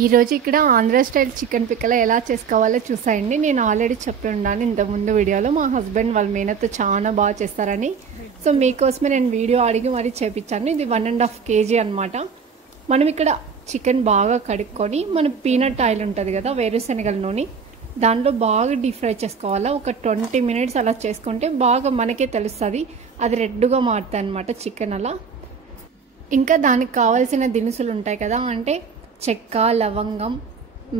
ఈరోజు ఇక్కడ Andhra style chicken పిక్కల ఎలా చేసుకోవాలో చూసాయండి. నేను ఆల్రెడీ చెప్పి ఉన్నాను ఇంతకుముందు వీడియోలో. మా హస్బెండ్ వాళ్ళ మేనతో చాలా బాగా చేస్తారని, సో మీకోసమే నేను వీడియో అడిగి మరీ చేపించాను. ఇది 1.5 kg అనమాట. మనం ఇక్కడ చికెన్ బాగా కడుక్కొని మన పీనట్ ఆయిల్ ఉంటుంది కదా, వేరుశనగల నూనె, దాంట్లో బాగా డీప్ ఫ్రై చేసుకోవాలా. ఒక 20 minutes అలా చేసుకుంటే బాగా మనకే తెలుస్తుంది, అది రెడ్గా మారుతాయి అనమాట చికెన్ అలా. ఇంకా దానికి కావాల్సిన దినుసులు ఉంటాయి కదా, అంటే చెక్క, లవంగం,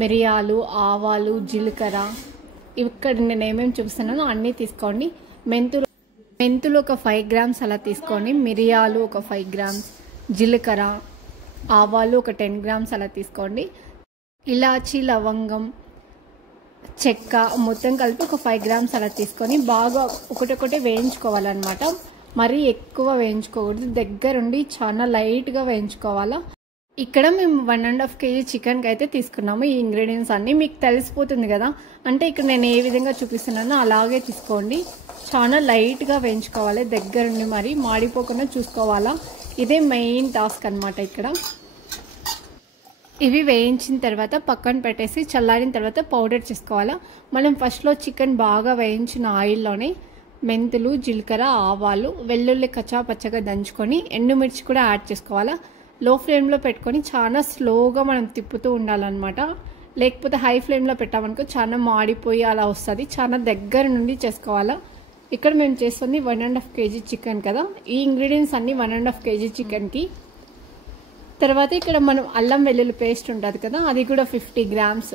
మిరియాలు, ఆవాలు, జీలకర్ర, ఇక్కడ నేను ఏమేమి చూపిస్తున్నానో అన్నీ తీసుకోండి. మెంతులు ఒక 5 grams అలా తీసుకోండి. మిరియాలు ఒక 5 grams, జీలకర్ర, ఆవాలు ఒక 10 grams అలా తీసుకోండి. ఇలాచి, లవంగం, చెక్క మొత్తం కలిపి ఒక 5 grams అలా తీసుకొని బాగా ఒకటొకటి వేయించుకోవాలన్నమాట. మరీ ఎక్కువ వేయించుకోకూడదు, దగ్గరుండి చాలా లైట్గా వేయించుకోవాలా. ఇక్కడ మేము 1.5 kg చికెన్కి అయితే తీసుకున్నాము. ఈ ఇంగ్రీడియంట్స్ అన్నీ మీకు తెలిసిపోతుంది కదా, అంటే ఇక్కడ నేను ఏ విధంగా చూపిస్తున్నానో అలాగే తీసుకోండి. చాలా లైట్గా వేయించుకోవాలి, దగ్గరుండి మరి మాడిపోకుండా చూసుకోవాలా. ఇదే మెయిన్ టాస్క్ అనమాట ఇక్కడ. ఇవి వేయించిన తర్వాత పక్కన పెట్టేసి చల్లారిన తర్వాత పౌడర్ చేసుకోవాలా. మనం ఫస్ట్లో చికెన్ బాగా వేయించిన ఆయిల్లోనే మెంతులు, జీలకర్ర, ఆవాలు, వెల్లుల్లి కచ్చా పచ్చగా దంచుకొని ఎండుమిర్చి కూడా యాడ్ చేసుకోవాలా. లో ఫ్లేమ్లో పెట్టుకొని చాలా స్లోగా మనం తిప్పుతూ ఉండాలన్నమాట. లేకపోతే హై ఫ్లేమ్లో పెట్టామనుకో చాలా మాడిపోయి అలా వస్తుంది. చాలా దగ్గర నుండి చేసుకోవాలా. ఇక్కడ మేము చేస్తుంది 1.5 kg చికెన్ కదా, ఈ ఇంగ్రీడియంట్స్ అన్నీ 1.5 kg చికెన్కి. తర్వాత ఇక్కడ మనం అల్లం వెల్లుల్లి పేస్ట్ ఉంటుంది కదా, అది కూడా 50 grams.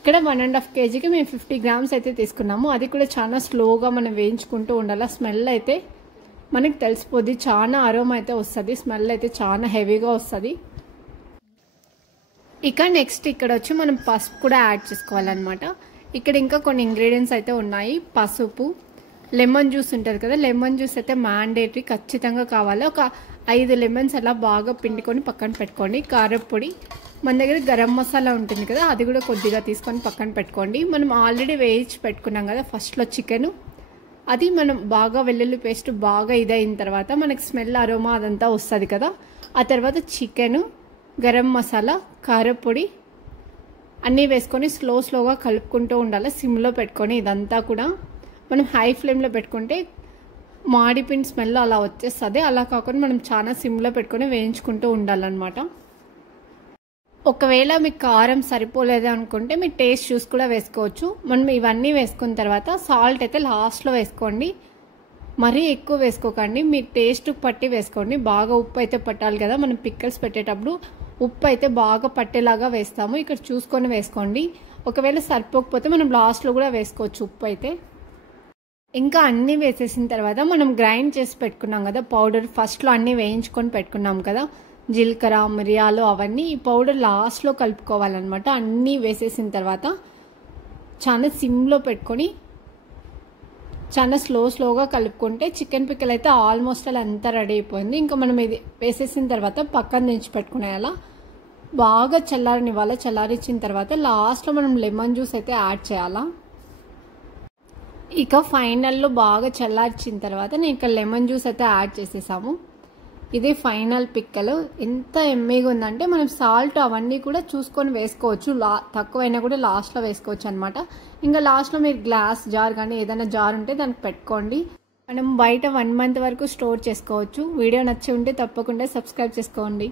ఇక్కడ 1.5 kgకి మేము 50 grams అయితే తీసుకున్నాము. అది కూడా చాలా స్లోగా మనం వేయించుకుంటూ ఉండాలి. స్మెల్ అయితే మనకి తెలిసిపోద్ది, చాలా అరోమా అయితే వస్తుంది, స్మెల్ అయితే చాలా హెవీగా వస్తుంది. ఇక నెక్స్ట్ ఇక్కడ వచ్చి మనం పసుపు కూడా యాడ్ చేసుకోవాలన్నమాట. ఇక్కడ ఇంకా కొన్ని ఇంగ్రీడియంట్స్ అయితే ఉన్నాయి. పసుపు, లెమన్ జ్యూస్ ఉంటుంది కదా, లెమన్ జ్యూస్ అయితే మ్యాండేటరీ, ఖచ్చితంగా కావాలి. ఒక 5 lemons అలా బాగా పిండుకొని పక్కన పెట్టుకోండి. కారపొడి, మన దగ్గర గరం మసాలా ఉంటుంది కదా, అది కూడా కొద్దిగా తీసుకొని పక్కన పెట్టుకోండి. మనం ఆల్రెడీ వేయించి పెట్టుకున్నాం కదా ఫస్ట్లో చికెన్, అది మనం బాగా వెల్లుల్లి పేస్ట్ బాగా ఇదైన తర్వాత మనకి స్మెల్ అరోమా అదంతా వస్తుంది కదా, ఆ తర్వాత చికెన్, గరం మసాలా, కారపొడి అన్నీ వేసుకొని స్లోగా కలుపుకుంటూ ఉండాలి. సిమ్లో పెట్టుకొని ఇదంతా కూడా. మనం హై ఫ్లేమ్లో పెట్టుకుంటే మాడిపిండి స్మెల్ అలా వచ్చేస్తుంది. అలా కాకుండా మనం చాలా సిమ్లో పెట్టుకొని వేయించుకుంటూ ఉండాలన్నమాట. ఒకవేళ మీకు కారం సరిపోలేదు అనుకుంటే మీరు టేస్ట్ చూసి కూడా వేసుకోవచ్చు. మనం ఇవన్నీ వేసుకున్న తర్వాత సాల్ట్ అయితే లాస్ట్లో వేసుకోండి, మరీ ఎక్కువ వేసుకోకండి, మీ టేస్ట్ పట్టి వేసుకోండి. బాగా ఉప్పు అయితే పట్టాలి కదా, మనం పిక్కల్స్ పెట్టేటప్పుడు ఉప్పు అయితే బాగా పట్టేలాగా వేస్తాము. ఇక్కడ చూసుకొని వేసుకోండి. ఒకవేళ సరిపోకపోతే మనం లాస్ట్లో కూడా వేసుకోవచ్చు ఉప్పు అయితే. ఇంకా అన్నీ వేసేసిన తర్వాత మనం గ్రైండ్ చేసి పెట్టుకున్నాం కదా పౌడర్, ఫస్ట్లో అన్నీ వేయించుకొని పెట్టుకున్నాం కదా, జీలకర్ర, మిరియాలు అవన్నీ, ఈ పౌడర్ లాస్ట్లో కలుపుకోవాలన్నమాట. అన్నీ వేసేసిన తర్వాత చాలా సిమ్లో పెట్టుకొని చాలా స్లోగా కలుపుకుంటే చికెన్ పిక్కలు అయితే ఆల్మోస్ట్ అలా అంతా రెడీ అయిపోయింది. ఇంకా మనం ఇది వేసేసిన తర్వాత పక్కన దించి పెట్టుకునేలా బాగా చల్లారనివ్వాలి. చల్లారించిన తర్వాత లాస్ట్లో మనం లెమన్ జ్యూస్ అయితే యాడ్ చేయాలా. ఇక ఫైనల్లో బాగా చల్లార్చిన తర్వాత నేను ఇక్కడ లెమన్ జ్యూస్ అయితే యాడ్ చేసేసాము. ఇది ఫైనల్ పిక్కలు. ఎంత ఎమ్మీగా ఉందంటే మనం సాల్ట్ అవన్నీ కూడా చూసుకొని వేసుకోవచ్చు, తక్కువైనా కూడా లాస్ట్లో వేసుకోవచ్చు అనమాట. ఇంకా లాస్ట్లో మీరు గ్లాస్ జార్ కానీ ఏదైనా జార్ ఉంటే దానికి పెట్టుకోండి. మనం బయట 1 month వరకు స్టోర్ చేసుకోవచ్చు. వీడియో నచ్చి ఉంటే తప్పకుండా సబ్స్క్రైబ్ చేసుకోండి.